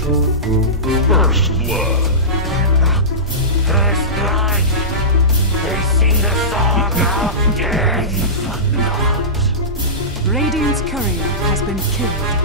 First blood. First blood. They sing the song of death. Radiant's courier has been killed.